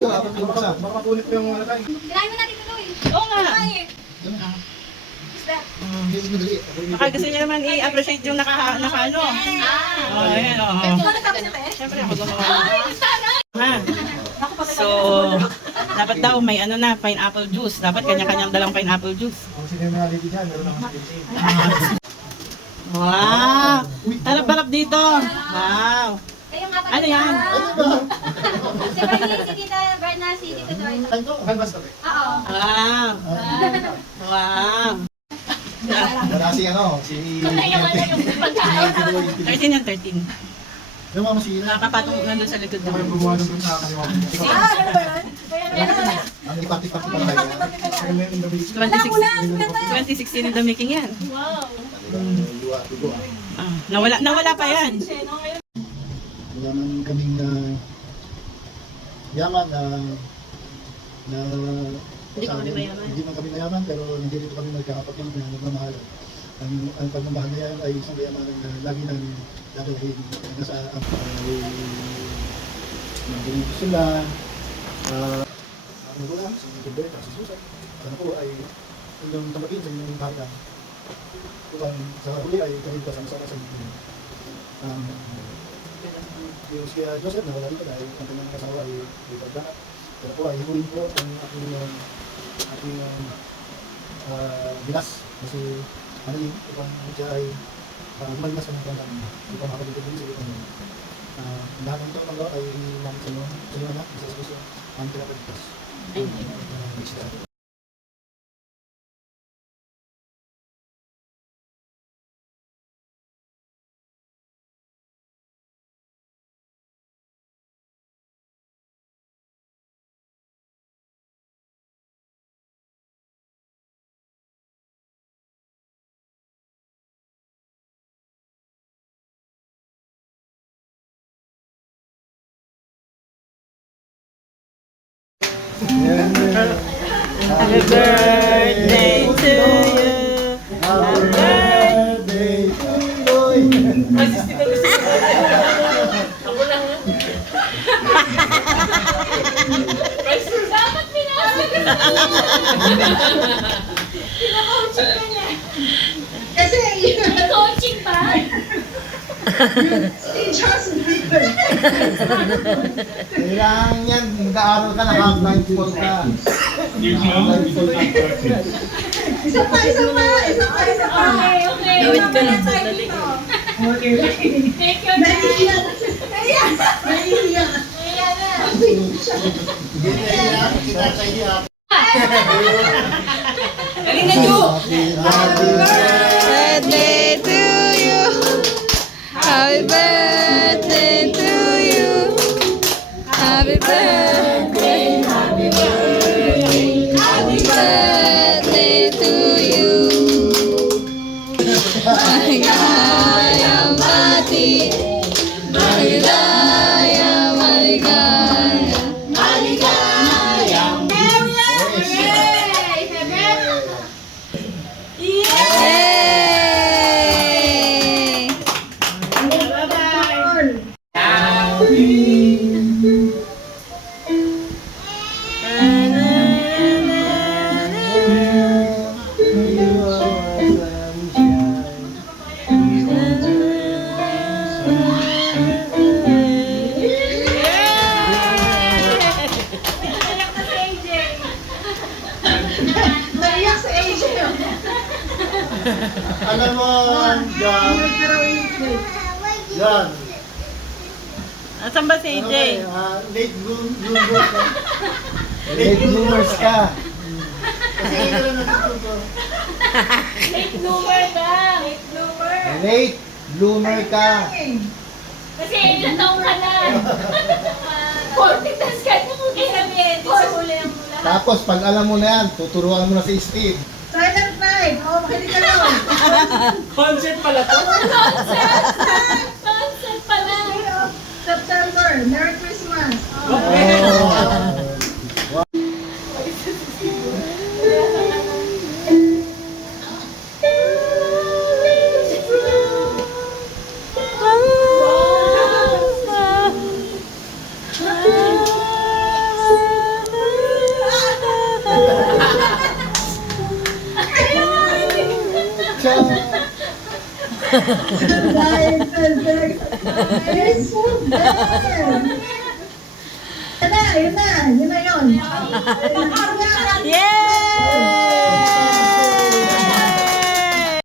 Baka mapunit ko yung lalaki. Kailangan mo natin tuloy. Oo nga. Isda. Baka gusto niya naman i-appreciate yung ano. Oh, ayan, oo. Ikaw natapos na ba eh? Siyempre ako gumawa. Ha? So, dapat daw may ano na, pineapple juice. Dapat kanya-kanyang dalang pineapple juice. Kung sino yung nalili dyan, meron naman sila. Wow! Harap-harap dito. Wow! Kayo nga pala. Ano yan? Si Bernie, si Tita Berna, si Tita Joy. Canvas tabi. Oo. Wow! Wow! Wala si ano, si... 13 yan, 13. Yung mga masila. Nakapatong nandun sa likod Ito ko. yung gumawa ng sa akin. Ano ba yan? Ang ipati-pati pa tayo. Ang meron na basic. 2016 in the making yan. Luwa. Ah, nawala pa yan. Yaman kaming yaman na Hindi pa kami mayaman. Hindi man kami mayaman pero hindi rin kami nagkakapatid na nagmamahal. Ang pagmamahal na yan ay isang kayamanan na lagi namin dadalhin nasa nandito sila ano lang, si Gilbert, si Susan. Sana po ay hanggang tamakin sa inyong bata. Kung sa huli ay kami kasama-sama sa inyo. Yung si Joseph na wala rin pa dahil ang kanyang kasawa ay pagdaan. Pero po ay himurin po ang aking bilas kasi Manilin upang siya ay gumalingas sa mga kanyang upang makapagdito din sa iyo kanyang lahat ng ito ang ay namin sa iyo anak sa Espesyo ang pinapagdas. Happy birthday to you. Happy birthday to you. Dapat pinasok. Pinaka-coaching ka niya. Kasi, coaching pa? Kailangan yan, mag-aaral ka, naka-blind spot ka. Isa pa. Okay. Gawin ko lang sandali. Thank you, Dad. Nahihiya na. Hindi na yan, kita sa iyo. Galingan nyo! Happy Birthday to you. Happy birthday to you. Happy birthday. Happy birthday. Happy birthday to you. Maligayang bati. Maligaya, maligaya. Maligayang Yay! Naiyak si AJ. Alam mo, John. Asan ba si AJ? Late bloomers ka. Late bloomers ka. Kasi ito lang natututo. Late bloomer ka. Late bloomer. Late bloomer ka. Kasi ilang taong ka na. 40 tas ka na kung sabihin. Di sa huli ng mula. Tapos pag alam mo na yan, tuturuan mo na si Steve. Silent night! Oo, makinig ka nun! Concept pala to. Concept pala. September, Merry Christmas! Dahil perfect. Yes, super. Yun na yun.